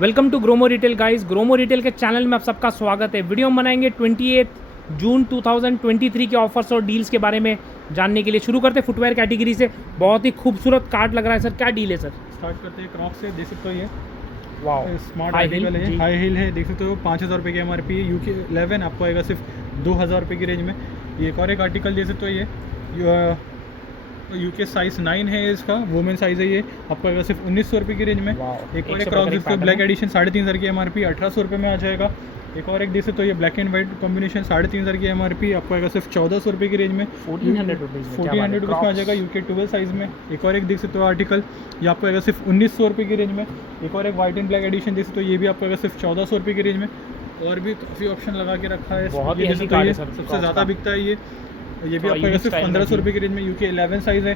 Welcome to Gromo retail guys. Gromo retail के channel में आप सबका स्वागत है। वीडियो हम बनाएंगे 28 जून 2023 के ऑफर्स और डील्स के बारे में जानने के लिए। शुरू करते हैं फुटवेयर कैटेगरी से। बहुत ही खूबसूरत कार्ड लग रहा है सर, क्या डील है सर? स्टार्ट करते हैं क्रॉक्स से। देख सकते हो ये वाह, स्मार्ट हाई हिल आर्टिकल है, जी। हाई हील है। देख सकते हो 5,000 रुपये की MRP है। UK 11 आपको आएगा सिर्फ 2,000 रुपये की रेंज में। ये एक और एक आर्टिकल देख सकते हो, ये UK साइज़ 9 है, इसका वुमेन साइज़ है। ये आपको आएगा सिर्फ 1,900 रुपये की रेंज में। वाह, एक और एक 100 क्रॉक्स का देख सकते हो, पैटर्न ब्लैक है। एडिशन 3,500 की MRP 1,800 रुपये में आ जाएगा। एक और एक देख सकते हो, ये ब्लैक एंड वाइट कॉम्बिनेशन 3,500 की MRP आपको आएगा सिर्फ 1,400 रुपये की रेंज में। 1400 रुपीज़ में, क्या बात है। 1400 रुपीज़ में आ जाएगा UK 12 साइज़ में। एक और एक देख सकते हो आर्टिकल, ये आपको आएगा सिर्फ 1,900 रुपये की रेंज में। एक और एक वाइट एंड ब्लैक एडिशन देख सकते हो, ये भी आपको आएगा सिर्फ 1,400 रुपये की रेंज में। और भी काफ़ी ऑप्शन लगा के रखा है। बहुत ही ये देख heavy सकते हो, कार्ड ये है सर, सबसे Crocs ज़्यादा का। बिकता है। ये भी थोड़ा आपको आएगा unique सिर्फ style में 1,500 जी। रुपये की रेंज में। UK 11 साइज़ है,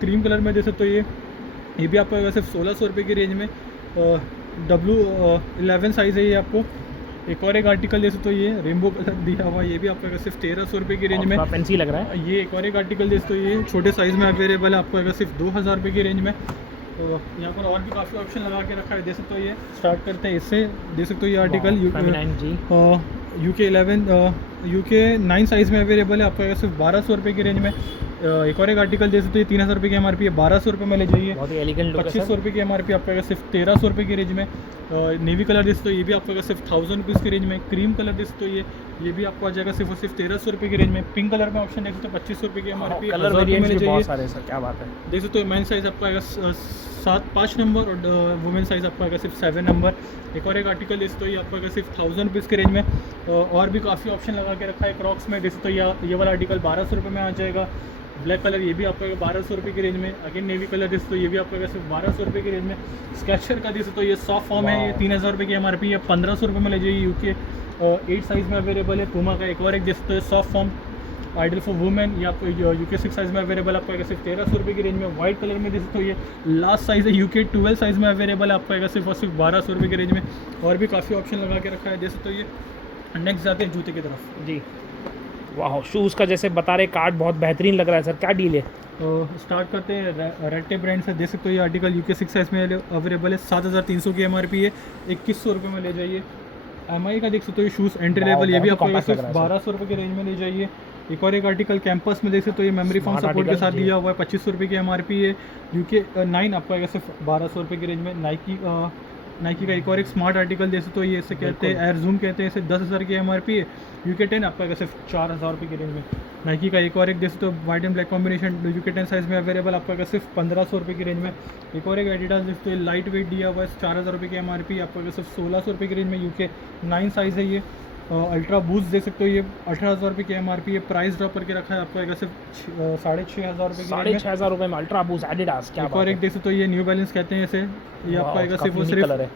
क्रीम कलर में देख सकते हो। ये भी आपको आएगा सिर्फ 1,600 रुपये की रेंज में। W11 साइज़ है ये आपको। एक और एक आर्टिकल देख सकते हो, ये रेनबो कलर दिया हुआ, ये भी आपको आएगा सिर्फ 1,300 रुपये की रेंज में। फैंसी लग रहा है। ये एक और एक आर्टिकल देख सकते हो, ये छोटे साइज़ में अवेलेबल है, आपको आएगा सिर्फ 2,000 रुपये की रेंज में। तो यहाँ पर और भी काफ़ी ऑप्शन लगा के रखा है, देख सकते हो। ये स्टार्ट करते हैं इससे। देख सकते हो ये आर्टिकल फेमिनाइन जी। UK 11 UK 9 साइज़ में अवेलेबल है, आपको आएगा सिर्फ 1,200 रुपये की रेंज में। एक और एक आर्टिकल देख सकते हो, 3,000 रुपये की MRP है, 1,200 रुपये में ले जाइए। बहुत ही एलिगेंट लुक है 2,500 सर। रुपये की MRP आपको आएगा सिर्फ 1,300 रुपये की रेंज में। नेवी कलर देख सकते हो, ये भी आपको आएगा सिर्फ 1,000 रुपीज़ की रेंज में। क्रीम कलर देख सकते हो, ये भी आपको आ जाएगा सिर्फ और सिर्फ 1,300 रुपये की रेंज में। पिंक कलर में ऑप्शन देख सकते हो, 2,500 रुपये की MRP, कलर 1,000 रुपये में वेरिएंट्स ले भी जाइए। बहुत सारे हैं सर, क्या बात है। देख सकते हो मेन साइज़ आपको आएगा 5 नंबर, और वुमेन साइज़ आपको आएगा सिर्फ 7 नंबर। एक और एक आर्टिकल देख सकते हो, ये आपको आएगा सिर्फ 1,000 रुपीज़ के रेंज में। और भी काफ़ी ऑप्शन लगा के रखा है क्रॉक्स में। देख सकते हो, ये वाला आर्टिकल 1,200 रुपये में आ जाएगा। ब्लैक कलर ये भी आपको आएगा 1,200 रुपये की रेंज में। अगेन नेवी कलर देख सकते हो, ये भी आपको आएगा सिर्फ 1,200 रुपये की रेंज में। स्केचर का देख सकते हो, ये सॉफ्ट फॉर्म है, ये 3,000 रुपये की MRP है, 1,500 रुपये में ले जाइए। UK 8 साइज़ में अवेलेबल है। पूमा का एक और एक देख सकते हो, soft form ideal for women, ये आपको UK 6 साइज़ में अवेलेबल आपको आएगा सिर्फ 1,300 रुपये की रेंज में। वाइट कलर में देख सकते हो, ये लास्ट साइज़ है, UK 12 साइज़ में अवेलेबल है, आपको आएगा सिर्फ और सिर्फ 1,200 रुपये की रेंज में। और भी काफ़ी ऑप्शन लगा के रखा है, देख सकते हो। ये नेक्स्ट जाते हैं जूते की तरफ जी। वाह, शूज़ का जैसे बता रहे कार्ड बहुत बेहतरीन लग रहा है सर, क्या डील है? तो स्टार्ट करते हैं रेड टेप ब्रांड से। देख सकते हो, ये आर्टिकल UK 6 साइज़ में अवेलेबल है, 7,300 की MRP है, 2,100 रुपये में ले जाइए। MI का देख सकते हो, ये शूज़ एंट्री वाह, लेवल, ये भी बहुत आपको compact लग रहा है सर। 1,200 रुपये की रेंज में ले जाइए। एक और एक आर्टिकल कैंपस में देख सकते हो, ये मेमोरी फॉर्म Smart सपोर्ट के article, साथ जी। दिया हुआ है, 2,500 रुपये की MRP है। UK 9 आपको आएगा सिर्फ 1,200 रुपये की रेंज में। नाइकी का एक और एक स्मार्ट आर्टिकल देख सकते हो, ये इसे कहते हैं एयर जूम कहते हैं, इसे 10,000 की MRP है। UK 10 आपको आएगा सिर्फ 4,000 रुपये की रेंज में। नाइकी का एक और एक देख सकते हो, white and black combination, UK 10 size में अवेलेबल, आपको आएगा सिर्फ 1,500 रुपये की रेंज में। एक और एक एडिडास देख सकते हो, लाइट वेट दिया हुआ है, 4,000 रुपये की MRP, आपको आएगा सिर्फ 1,600 रुपये की रेंज में। UK 9 साइज़ है ये। अल्ट्रा बूस्ट देख सकते हो, ये 18,000 रुपये की MRP है, प्राइस ड्रॉप करके रखा है, आपको आएगा सिर्फ 6,500 रुपये की रेंज में। 6,500 रुपये में अल्ट्रा बूस्ट एडिडास, क्या एक बात और है। एक देख सकते हो, ये न्यू बैलेंस कहते हैं इसे, ये वाह, आपको आएगा सिर्फ और काफी सिर्फ कलर है।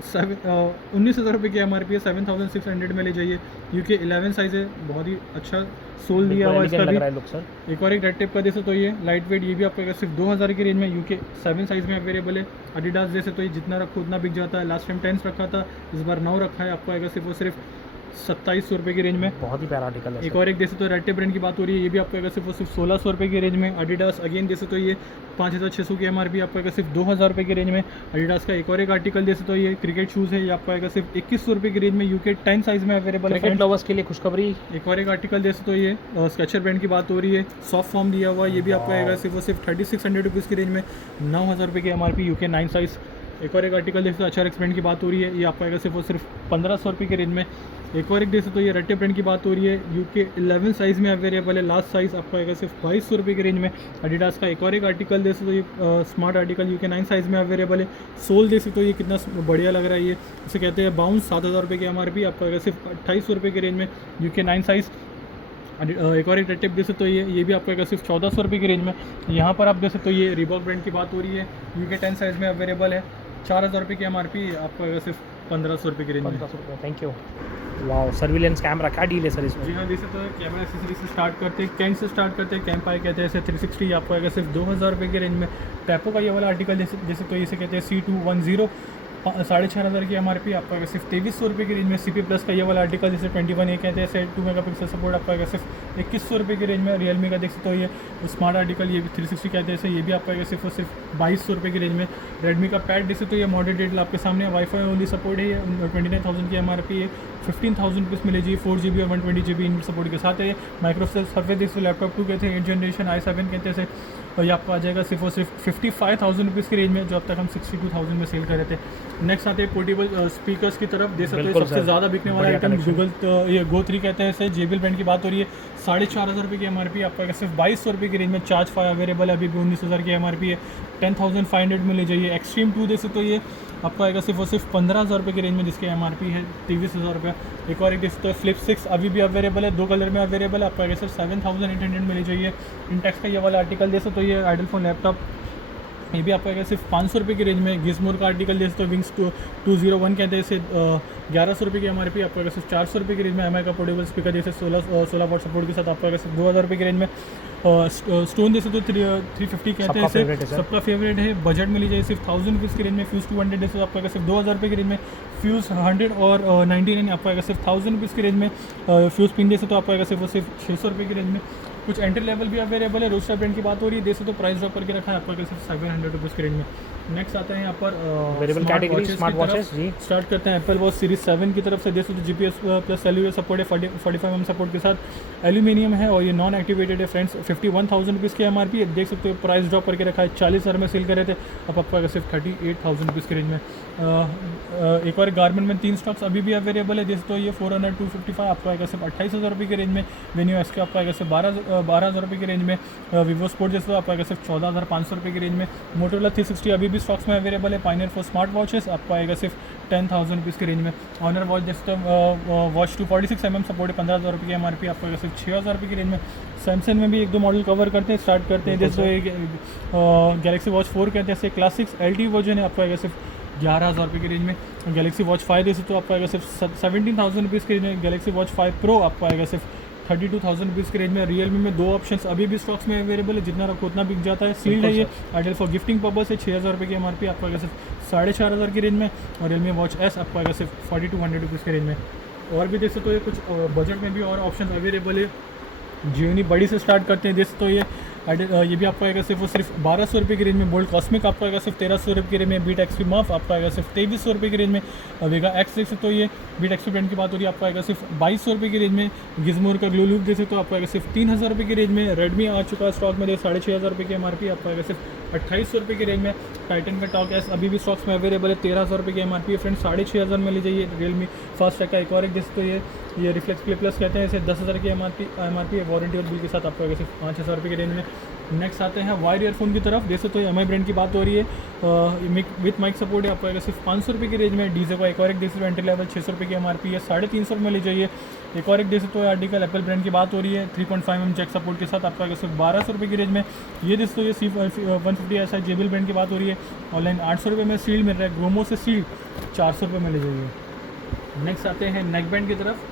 19,000 रुपये की MRP है, 7,600 में ले जाइए। UK 11 साइज़ है, बहुत ही अच्छा सोल दिया हुआ है इसका लग भी। रहा है लुक सर। एक और एक रेड टेप का देख सकते हो, ये लाइट वेट, ये भी आपको आएगा सिर्फ 2,000 की रेंज में। UK 7 साइज़ में अवेलेबल है। एडिडास देख सकते हो, ये जितना रखो उतना बिक जाता है। लास्ट टाइम 10 रखा था, इस बार 9 रखा है, आपको आएगा सिर्फ और सिर्फ 2,700 रुपये की रेंज में। बहुत ही प्यारा आर्टिकल है एक सर। और एक देख सकते हो, रेड टेप ब्रांड की बात हो रही है, ये भी आपको आएगा सिर्फ और सिर्फ 1,600 रुपये की रेंज में। एडिडास अगेन देख सकते हो, ये 5,600 की MRP, आपको आएगा सिर्फ 2,000 रुपये की रेंज में। एडिडास का एक और एक आर्टिकल देख सकते हो, ये क्रिकेट शूज़ है, ये आपको आएगा सिर्फ 2,100 रुपये की रेंज में। UK 10 साइज़ में अवेलेबल है। क्रिकेट लवर्स के लिए खुशखबरी। एक और एक आर्टिकल देख सकते हो, ये स्केचर ब्रांड की बात हो रही है, सॉफ्ट फॉर्म दिया हुआ है, ये भी आपको आएगा सिर्फ और सिर्फ 3,600 रुपीज़ की रेंज में, 9,000 रुपये की MRP, UK 9 साइज़। एक और एक आर्टिकल देख सकते हो, HRX ब्रांड की बात हो रही है, ये आपको आएगा सिर्फ और सिर्फ 1,500 रुपये की रेंज में। एक और एक देख सकते हो, ये रेड टेप ब्रांड की बात हो रही है, UK 11 साइज़ में अवेलेबल है, लास्ट साइज़ आपको आएगा सिर्फ 2,200 रुपये की रेंज में। एडिडास का एक और एक आर्टिकल देख सकते हो, ये स्मार्ट आर्टिकल UK 9 साइज़ में अवेलेबल है। सोल देख सकते हो, ये कितना बढ़िया लग रहा है, ये इसे कहते हैं बाउंस, 7,000 रुपये की MRP, आपको आएगा सिर्फ 2,800 रुपये की रेंज में। UK 9 size. एक और एक रेड टेप देख सकते हो, ये भी आपको आएगा सिर्फ 1,400 रुपये की रेंज में। यहाँ पर आप देख सकते हो, ये रिबॉक ब्रांड की बात हो रही है, UK 10 साइज़ में अवेलेबल है, 4,000 रुपये की MRP, आपको आएगा सिर्फ 1,500 रुपये की रेंज में। 1500 रुपये, थैंक यू। वाह, सर्विलेंस कैमरा, क्या डील है सर इसमें? जी हाँ, देख सकते हो, कैमरा एक्सेसरीज से स्टार्ट करते हैं, कैन से स्टार्ट करते हैं, कैंप आई कहते हैं इसे, 360 आपको आएगा सिर्फ 2,000 रुपये की रेंज में। टैपो का ये वाला आर्टिकल जैसे तो इसे कहते हैं C210, 4,500 की MRP आपको आएगा सिर्फ 2300 रुपये की रेंज में। CP प्लस का ये वाला आर्टिकल जिसे 21A कहते हैं, इसे 2 मेगापिक्सल सपोर्ट आपको आएगा सिर्फ 2100 रुपये की रेंज में। रियलमी का देख सकते हो ये स्मार्ट आर्टिकल, ये भी 360 कहते हैं इसे, ये भी आपको आएगा सिर्फ और सिर्फ 2200 रुपये की रेंज में। रेडमी का पैड देख सकते हो, ये मॉडल डिटेल आपके सामने, वाईफाई ओनली सपोर्ट है, ये 29,000 की MRP है। 15,000 रुपीज़ में लीजिए, 4GB और 120GB इनबिल्ट सपोर्ट के साथ है। माइक्रोसॉफ्ट सर्फेस देख सकते हो, लैपटॉप 2 कहते हैं, 8th जनरेशन i7 कहते हैं इसे, और ये आपको आ जाएगा सिर्फ और सिर्फ 55,000 रुपीज़ की रेंज में, जो अब तक हम 62,000 में सेल कर रहे थे। नेक्स्ट आते हैं पोर्टेबल स्पीकर्स की तरफ। देख सकते हो सबसे ज़्यादा बिकने वाला आइटम गूगल ये Go 3 कहते हैं इसे, JBL ब्रांड की बात हो रही है। 4,500 रुपये की MRP आपको आएगा सिर्फ 2200 रुपये की रेंज में। चार्ज 5 अवेलेबल है, अभी भी 19,000 की MRP है। 10,500 में ले जाइए। एक्सट्रीम 2 देख सकते हो, ये आपको आएगा सिर्फ और सिर्फ 15,000 रुपये की रेंज में, जिसकी MRP है 23,000 रुपये। एक और एक देख सकते हो, फ्लिप 6 अभी भी अवेलेबल है, 2 कलर में अवेलेबल है, आपको आएगा सिर्फ 7,800 में ले जाइए। इंटेक्स का ये वाला आर्टिकल देख सकते हो, ये आइडल फोन लैपटॉप, ये भी आपको आएगा सिर्फ 500 रुपये की रेंज में। गिज़मोर का आर्टिकल देख सकते हो, विंग्स 201 कहते हैं इसे, 1100 रुपये की MRP आपको आएगा सिर्फ 400 रुपये की रेंज में। MI का पोर्टेबल स्पीकर जैसे 16 वाट सपोर्ट के साथ आपको आएगा सिर्फ 2,000 रुपये की रेंज में। स्टोन जैसे तो 350 कहते हैं इसे, सबका फेवरेट है। बजट में लीजिए सिर्फ 1000 रुपीज़ की रेंज में। फ्यूज़ 200 जैसे आपको आएगा सिर्फ 2,000 रुपये की रेंज में। फ्यूज़ 100 और 99 आपको आएगा सिर्फ 1000 रुपीज़ की रेंज में। फ्यूज़ पिन जैसे तो आपको आएगा सिर्फ 600 रुपये की रेंज में। कुछ एंट्री लेवल भी अवेलेबल है। रोस्टर ब्रांड की बात हो रही है, जैसे तो प्राइस ड्रॉप करके रखा है आपको सिर्फ 700 रुपीज़ की रेंज में। नेक्स्ट आता है यहाँ पर वेरिएबल कैटेगरी स्मार्ट वॉचेस जी। स्टार्ट करते हैं एप्पल वॉच सीरीज 7 की तरफ से। जैसे तो GPS प्लस सेल्यूलर सपोर्ट है, 45mm सपोर्ट के साथ। एल्यूमिनियम है और ये नॉन एक्टिवेटेड है फ्रेंड्स। 51,000 रुपीज़ की MRP है। देख सकते हो प्राइस ड्रॉप करके रखा है, 40,000 में सेल कर रहे थे, अब आपको आएगा सिर्फ 38,000 रुपीज़ की रेंज में। एक और गारमेंट में 3 स्टॉक्स अभी भी अवेलेबल है। जैसे तो ये 400 255 आपको आएगा सिर्फ 28,000 रुपये की रेंज में। वेन्यू एस के आपको आएगा सिर्फ 12,000 रुपये की रेंज में। वीवो स्पोर्ट जैसे तो आपको आएगा सिर्फ 14,500 रुपये की रेंज में। मोटोरोला 360 अभी भी स्टॉक्स में अवेलेबल है। पायनियर फॉर स्मार्ट वॉचेस आपको आएगा सिर्फ 10,000 रुपीज़ की रेंज में। ऑनर वॉच जैसे तो वॉच 246mm सपोर्ट है, 15,000 रुपये की MRP आपको आएगा सिर्फ 6,000 रुपये की रेंज में। सैमसंग में भी 1-2 मॉडल कवर करते हैं, स्टार्ट करते हैं। जैसे गैलेक्सी वॉच 4 कहते हैं इसे, क्लासिक्स LTE वर्जन है, आपको आएगा सिर्फ 11,000 रुपये की रेंज में। गैलेक्सी वॉच 5 जैसे तो आपको आएगा सिर्फ 17,000 रुपीज़ की रेंज में। गैलेक्सी वॉच 5 प्रो आपको आएगा सिर्फ 32,000 रुपीज़ की रेंज में। रियलमी में 2 ऑप्शंस अभी भी स्टॉक्स में अवेलेबल है, जितना रखो उतना बिक जाता है। सील्ड है ये, आइडियल फॉर गिफ्टिंग पर्पस है। 6,000 रुपये की MRP आपको आएगा सिर्फ 4,500 की रेंज में। और रियलमी वॉच S आपको आएगा सिर्फ 4,200 रुपीज़ की रेंज में। और भी देख सकते हो, ये कुछ बजट में भी और ऑप्शन अवेलेबल है। जियोनी बड़ी से स्टार्ट करते हैं। जैसे तो ये भी आपको आएगा सिर्फ और सिर्फ 1,200 रुपये की रेंज में। बोल्ट कॉस्मिक आपको आएगा सिर्फ 1,300 रुपये की रेंज में। बीट एक्सपी मफ आपको आएगा सिर्फ 2,300 रुपये की रेंज में। वेगा एक्स देख सकते हो, ये बीट एक्सपी ब्रांड की बात हो रही है, आपको आएगा सिर्फ 2,200 रुपये की रेंज में। गिज़मोर का ग्लो लूप देख सकते हो, आपको आएगा सिर्फ 3,000 रुपये की रेंज में। रेडमी आ चुका है स्टॉक में, 6,500 रुपये की MRP आपको आएगा सिर्फ 2,800 रुपये की रेंज में। टाइटन का टॉक एस अभी भी स्टॉक्स में अवेलेबल है, 13,000 रुपये की MRP है फ्रेंड्स, 6,500 में ले जाइए। रियलमी फास्ट ट्रैक का एक और एक जैसे तो ये रिफ्लेक्स प्ले प्लस कहते हैं इसे, 10,000 की MRP है, वारंटी और बिल के साथ आपको आएगा सिर्फ 5,000 रुपये की रेंज में। नेक्स्ट आते हैं वायर ईयरफोन की तरफ। जैसे तो MI ब्रांड की बात हो रही है, विथ माइक सपोर्ट है, आपको आएगा सिर्फ 500 रुपये की रेंज में। डीजे का एक और एक देख सकते हो, एंट्री लेवल 600 रुपये की MRP है, 350 में ले जाइए। एक और एक देख सकते हो आर्टिकल एप्पल ब्रांड की बात हो रही है, 3.5mm जैक सपोर्ट के साथ आपको आएगा सिर्फ 1,200 रुपये की रेंज में। ये देख सकते हो, ये C150 JBL ब्रांड की बात हो रही है, ऑनलाइन 800 रुपये में सील्ड मिल रहा है। ग्रोमो से सील्ड 400 रुपये में ले जाइए। नेक्स्ट आते हैं नेक बैंड की तरफ,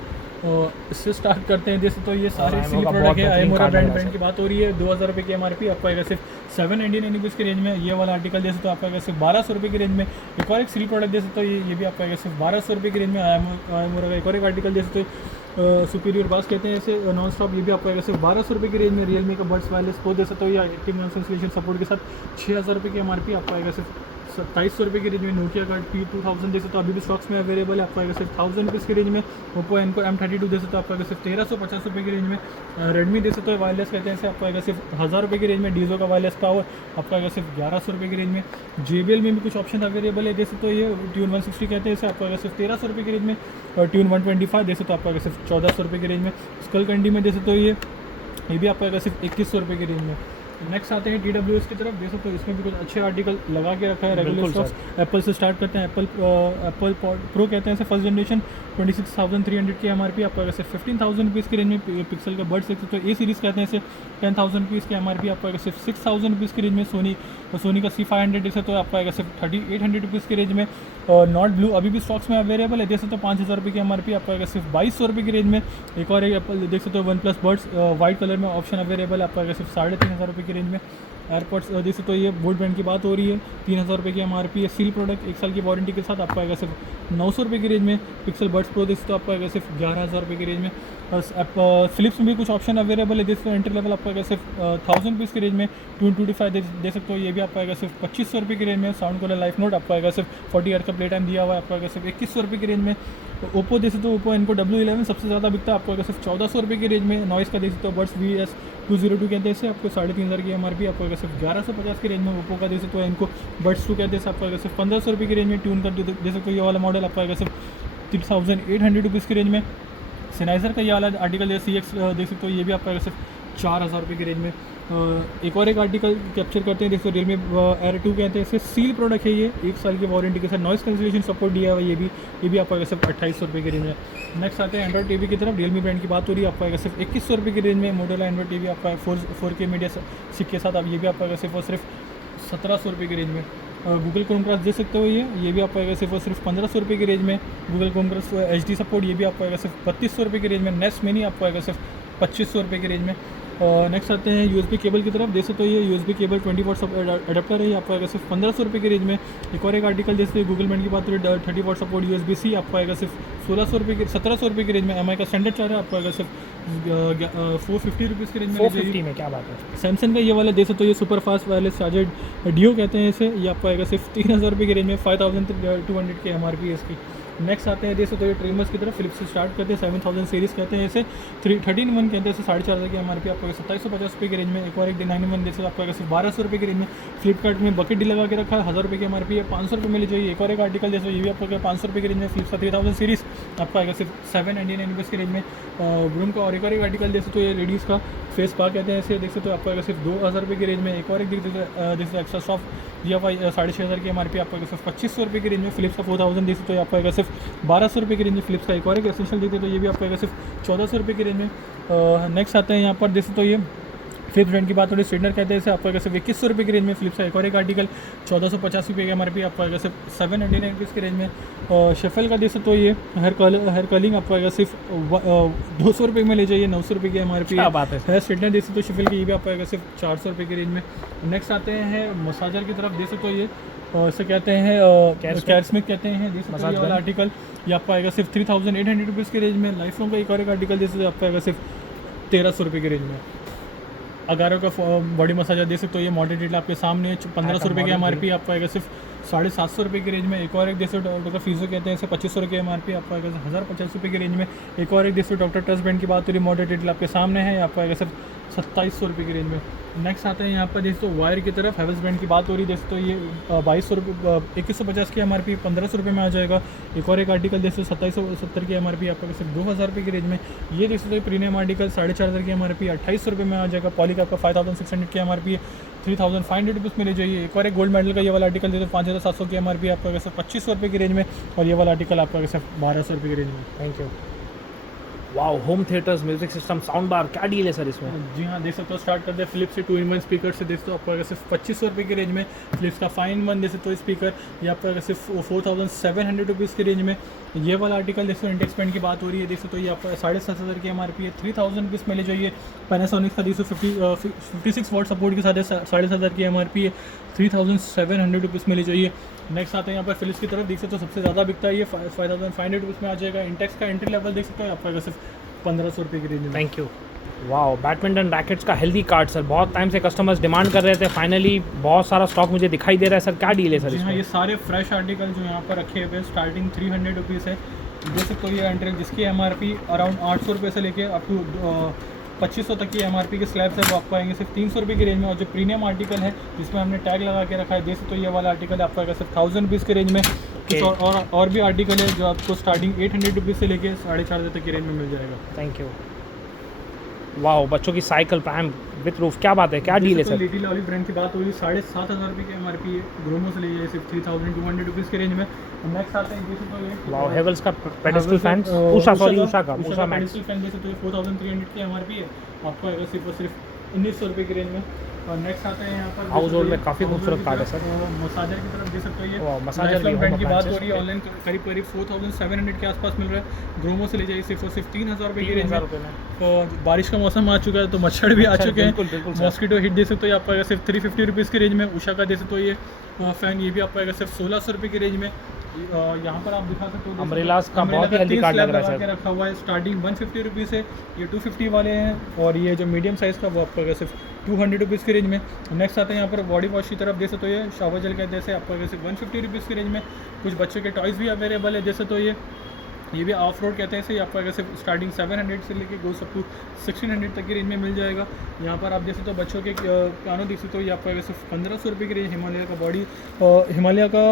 इससे स्टार्ट करते हैं। जैसे तो ये सारे सील प्रोडक्ट है। आईमोरा ब्रांड की बात हो रही है, 2,000 रुपये की MRP आपको आएगा सिर्फ 799 रुपीज़ की रेंज में। ये वाला आर्टिकल जैसे तो आपको आएगा सिर्फ 1,200 रुपये की रेंज में। एक और एक सील प्रोडक्ट जैसे तो ये भी आपको आएगा सिर्फ 1,200 रुपये की रेंज में। आईमोरा का एक और एक आर्टिकल जैसे तो सुपीरियर बास कहते हैं इसे, नॉन स्टॉप, ये भी आपको आएगा सिर्फ 1,200 रुपये की रेंज में। रियलमी का बड्स वायरलेस प्रो जैसे तो ये 18 मंथ्स इंस्टॉलेशन सपोर्ट के साथ 6,000 रुपये की MRP आपको आएगा सिर्फ 2,700 रुपये की रेंज में। नोकिया का T2000 जैसे तो अभी भी स्टॉक्स में अवेलेबल है, आपको आएगा सिर्फ 1,000 रुपीज़ की रेंज में। ओप्पो एनको M32 जैसे तो आपको आएगा सिर्फ 1,350 रुपये की रेंज में। रेडमी जैसे तो वायरलेस कहते हैं इसे, आपको आएगा सिर्फ 1,000 रुपये की रेंज में। डीजो का वायरलेस पावर आपको आएगा सिर्फ 1,100 रुपये की रेंज में। JBL में भी कुछ ऑप्शन अवेलेबल है, जैसे तो ये ट्यून 160 कहते हैं इसे, आपको आएगा सिर्फ 1,300 रुपये की रेंज में। और ट्यून 125 जैसे तो आपको आएगा सिर्फ 1,400 रुपये की रेंज में। स्कल कैंडी में जैसे तो ये भी आपको आएगा सिर्फ 2,100 रुपये की रेंज में। नेक्स्ट आते हैं TWS की तरफ। देखो तो इसमें भी कुछ अच्छे आर्टिकल लगा के रखा है, रेगुलर स्टॉक्स। एप्पल से स्टार्ट करते हैं। एप्पल प्रो कहते हैं इसे, फर्स्ट जनरेशन, 26,300 की MRP आपको आएगा सिर्फ 15,000 रुपीज़ की रेंज में। पिक्सल का बर्ड सकते तो A सीरीज़ कहते हैं इसे, 10,000 रुपीज़ की MRP आपको आएगा सिर्फ 6,000 रुपीज़ की रेंज में। सोनी का C500 जैसे तो आपको आएगा सिर्फ 3,800 रुपीज़ की रेंज में। और नॉट ब्लू अभी भी स्टॉक्स में अवेलेबल है, जैसे तो 5,000 रुपये की MRP आपको आएगा सिर्फ 2,200 रुपये की रेंज में। एक और एक एप्पल देख सकते हो, OnePlus बर्ड्स वाइट कलर में ऑप्शन अवेलेबल है, आपको आएगा सिर्फ 3,500 रुपये की रेंज में। एयरपोर्ट्स जैसे तो ये बोट बैंड की बात हो रही है, 3000 रुपये की MRP है। सील प्रोडक्ट 1 साल की वारंटी के साथ आपको आएगा सिर्फ 900 रुपये की रेंज में। पिक्सल बड्स प्रो जैसे तो आपको आएगा सिर्फ 11,000 रुपये की रेंज में। फिलिप्स में भी कुछ ऑप्शन अवेलेबल है, जैसे एंट्री लेवल आपको आएगा सिर्फ 1000 रुपीज़ की रेंज में। 225 दे सकते हो, ये भी आपको आएगा सिर्फ 2500 रुपये की रेंज में। साउंड कूलर लाइफ नोट आपको आएगा सिर्फ 40 हर्ट्ज का प्ले टाइम दिया हुआ है, आपको आएगा सिर्फ 2100 रुपये की रेंज में। ओप्पो जैसे तो ओप्पो इनको W11 सबसे ज़्यादा बिकता है, आपको आएगा सिर्फ 1400 रुपये की रेंज में। नॉइस का देख सकते हो बड्स VS202 कहते हैं इसे, आपको 3500 की MRP, आपको आएगा सिर्फ 1150 की रेंज में। ओप्पो का देख सकते हो इनको बड्स 2 कहते हैं, आपको आएगा सिर्फ 1500 रुपये की रेंज में। ट्यून कर दे सकते हो, ये वाला मॉडल आपको आएगा सिर्फ 3800 रुपीज़ की रेंज में। सेनाइजर का ये वाला आर्टिकल है CX देख सकते हो, ये भी आपको आएगा सिर्फ 4000 रुपये की रेंज में। एक और एक आर्टिकल कैप्चर करते हैं, देखो Realme Air 2 कहते हैं इसे, सील प्रोडक्ट है ये, 1 साल की वारंटी के साथ। नॉइस कैंसिलेशन सपोर्ट दिया हुआ है, ये भी आपको आएगा सिर्फ 2800 रुपये की रेंज में। नेक्स्ट आते हैं एंड्रॉइड टीवी की तरफ। Realme ब्रांड की बात हो रही है, आपको आएगा सिर्फ 2100 रुपये की रेंज में। मॉडल एंड्रॉइड टीवी आपका 4K मीडिया सिक के साथ, अब ये भी आपको आएगा सिर्फ और सिर्फ 1700 रुपये की रेंज में। गूगल क्रोमकास्ट दे सकते हो, ये भी आपको आएगा सिर्फ और सिर्फ 1500 रुपये की रेंज में। गूगल क्रोमकास्ट HD सपोर्ट, ये भी आपको आएगा सिर्फ 3200 रुपये की रेंज में। नेस्ट मिनी आपको आएगा सिर्फ 2500 रुपये की रेंज में। नेक्स्ट आते हैं USB केबल की तरफ। जैसे तो ये USB केबल 20 वाट अडेप्टर है, ये आपको आएगा सिर्फ 1500 रुपये की रेंज में। एक और एक आर्टिकल जैसे गूगल बैंड की बात करें, 30 वाट सपोर्ट USB-C आपको आएगा सिर्फ 1700 रुपये की रेंज में। MI का स्टैंडर्ड चार्जर आपको आएगा सिर्फ 450 रुपीज़ की रेंज में। 450 में क्या बात है। सैमसंग का ये वाला देख सकते हो, ये super fast wireless charger duo कहते हैं इसे, ये आपको आएगा सिर्फ 3000 रुपये की रेंज में। 5200 की MRP है इसकी। नेक्स्ट आते हैं देख सकते हो ट्रिमर्स की तरफ। फिलिप्स से स्टार्ट करते हैं, 7000 सीरीज़ कहते हैं इसे, 13-in-1 कहते हैं इसे, 4500 की MRP आपको 2750 रुपये की रेंज में। एक और एक 9-in-1 जैसे आपको आएगा सिर्फ 1200 रुपये की रेंज में। फ्लिपकार्ट में बकेट डील लगा के रखा है, 1000 रुपये की MRP है, 500 रुपये में ले जाइए। एक और एक आर्टिकल जैसे ये भी आपको 500 रुपये की रेंज में। फिलिप्स का 3000 सीरीज़ आपको आएगा सिर्फ 799 रुपीज़ की रेंज में। ब्रूम का और एक और एक आर्टिकल जैसे तो ये लेडीज़ का फेस पा कहते हैं इसे, देख सकते हो आपको आएगा सिर्फ 2000 रुपये की रेंज में। एक और एक जैसे एक्स्ट्रा सॉफ्ट दिया हुआ 6500 की MRP आपको आएगा सिर्फ 2500 रुपये की रेंज में। फिलिप्स का 4000 देख सकते हो, आपको आएगा सिर्फ 1200 रुपये की रेंज में। फिलिप्स का एक और एक एसेंशियल देखते तो ये भी आपको आएगा सिर्फ 1400 रुपये की रेंज में। नेक्स्ट आते हैं यहाँ पर देख सकते हो, ये फिलिप्स ब्रांड की बात हो रही है, स्ट्रेटनर कहते हैं इसे, आपको आएगा सिर्फ 2100 रुपये की रेंज में। फिलिप्स का एक और एक आर्टिकल 1450 रुपये की MRP आपको आएगा सिर्फ 799 रुपीज़ की रेंज में। शेफल का देख सकते हो, ये हेयर कर्लिंग आपको आएगा सिर्फ 200 रुपये में ले जाइए, 900 रुपये की MRP क्या बात है। हेयर स्ट्रेटनर देख सकते हो शेफल की, ये भी आपको आएगा सिर्फ 400 रुपये की रेंज में। नेक्स्ट आते हैं मसाजर की तरफ। देख सकते हो, ये इसे कहते हैं कैरस्मिक कहते हैं, देख सकते हो ये वाला आर्टिकल, ये आपको आएगा सिर्फ 3800 रुपीज़ की रेंज में। लाइफ लॉन्ग का एक और एक आर्टिकल जैसे आपको आएगा सिर्फ 1300 रुपये की रेंज में। अगारो का बॉडी मसाजर देख सकते हो, ये मॉडल डिटेल आपके सामने 1500 रुपये की MRP आपको आएगा सिर्फ 750 रुपये की रेंज में। एक और एक जैसे डॉक्टर का फिजियो कहते हैं इसे, 2500 की MRP आपको आएगा 1050 रुपये की रेंज में। एक और एक जैसे डॉक्टर ट्रस्ट ब्रांड की बात हो रही है, मॉडल डिटेल आपके सामने है, आपको आएगा सिर्फ 2700 रुपये की रेंज में। नेक्स्ट आते हैं यहाँ पर जैसे वायर की तरफ। हैवेल्स ब्रांड की बात हो रही है, जैसे तो ये 2200 रुपये 2150 की MRP 1500 रुपये में आ जाएगा। एक और एक आर्टिकल जैसे 2770 की MRP आपका सिर्फ 2000 रुपये की रेंज में। ये देख सकते हो प्रीमियम आर्टिकल 4500 की MRP 2800 रुपये में आ जाएगा। पॉली का आपका 5600 की MRP है, 3500 रुपीज़ में ले जाइए। एक और एक गोल्ड मेडल का ये वाला आर्टिकल जैसे 5700 की MRP आपका सिर्फ 2500 रुपये की रेंज में, और ये वाला आर्टिकल आपका सिर्फ 1200 रुपये की रेंज में। Thank you. Wow, home theatres, music system, sound bar, क्या डील है सर इसमें? जी हाँ, देख सकते हो स्टार्ट करते हैं फिलिप्स से 2-in-1 स्पीकर से। देख सकते हो आपको आएगा सिर्फ 2500 रुपये की रेंज में। फिलिप्स का 5-in-1 देख सकते हो स्पीकर, ये आपको आएगा सिर्फ 4700 रुपीज़ की रेंज में। ये वाला आर्टिकल देखो इंटेक्स पेंट की बात हो रही है, देख सकते हो ये आपका 7500 की MRP है, 3000 रुपीज़ में ले जाइए। पैनासोनिक का 56 वाट सपोर्ट के साथ है, 7500 की MRP है, 3700 रुपीज़ में ले जाइए। नेक्स्ट आते हैं यहाँ पर फिलिप्स की तरफ। देख सकते हो सबसे ज़्यादा बिकता है ये 5500 रुपीज़ में आ जाएगा। इंटेक्स का एंट्री लेवल देख सकते हो आपका आएगा सिर्फ 1500 रुपये की रेंज में। Thank you. Wow, badminton rackets का हेल्दी कार्ड सर, बहुत टाइम से कस्टमर्स डिमांड कर रहे थे, फाइनली बहुत सारा स्टॉक मुझे दिखाई दे रहा है सर, क्या डील है सर जी हाँ, इसमें? ये सारे फ्रेश आर्टिकल जो यहाँ पर रखे हुए स्टार्टिंग 300 रुपीज़ है। देख सकते हो ये एंट्री जिसकी MRP अराउंड 800 रुपये से लेके अप टू 2500 तक की MRP के स्लैब्स है, वो आपको आएंगे सिर्फ 300 रुपये की रेंज में। और जो प्रीमियम आर्टिकल है जिसमें हमने टैग लगा के रखा है, देख सकते हो ये वाला आर्टिकल आपको आएगा सिर्फ 1000 रुपीज़ की रेंज में। कुछ और भी आर्टिकल है जो आपको स्टार्टिंग 800 रुपीज़ से लेके 4500 तक की रेंज में मिल जाएगा। Thank you. वाओ, बच्चों की साइकिल प्राइम विथ रूफ, क्या बात है, क्या डील है सर? लिटिल ऑलिव ब्रांड की बात हो रही है, 7500 रुपये की MRP है। ग्रोमो से लीजिए सिर्फ 3200 रुपीज़ की रेंज में। नेक्स्ट आते हैं वाओ, हेवल्स का pedestal fan, Usha max pedestal fan जैसे तो 4300 की MRP है, आपको आएगा सिर्फ 1900 रुपये की रेंज में। और नेक्स्ट आता है यहाँ पर हाउस होल्ड में काफ़ी खूबसूरत कार्ड है सर। मसाजर की तरफ देख सकते हो वाह, ये मसाजर भी लाइफलॉन्ग है, ब्रांड की होम बात हो अप्लायंसेस रही है। ऑनलाइन करीब करीब 4700 के आसपास मिल रहा है। ग्रोमो से ले जाइए सिर्फ और सिर्फ 3000 रुपये की रेंज 3000 में। रुपये में। तो बारिश का मौसम आ चुका है तो मच्छर भी आ अच्छा, चुके हैं। बिल्कुल बिल्कुल सर। मॉस्किटो हिट दे सकते हो ये आपको आएगा सिर्फ 350 रुपीज़ की रेंज में। उषा का दे सकते हो ये फ़ैन, ये भी आपको आएगा सिर्फ 1600 रुपये की रेंज में। यहाँ पर आप दिखा सकते हो अम्ब्रेलास का बहुत ही हेल्दी कार्ड लग रहा है सर। रखा हुआ है। स्टार्टिंग 150 रुपीज़ से ये 250 वाले हैं, और ये जो मीडियम साइज़ का वो आपको आएगा सिर्फ 200 रुपीज़ की रेंज में। नेक्स्ट आता है यहाँ पर बॉडी वॉश की तरफ देख सकते हो ये शावर जेल कहते हैं आपको आएगा सिर्फ 150 रुपीज़ की रेंज में। कुछ बच्चों के टॉयज़ भी अवेलेबल है जैसे तो ये भी ऑफ रोड कहते हैं इसे। आपको अगर सिर्फ स्टार्टिंग 700 से लेके गोस अप टू 1600 तक की रेंज में मिल जाएगा। यहाँ पर आप जैसे तो बच्चों के पियानो देख सकते हो ये आपको अगर सिर्फ 1500 रुपये की रेंज। हिमालय का बॉडी हिमालय का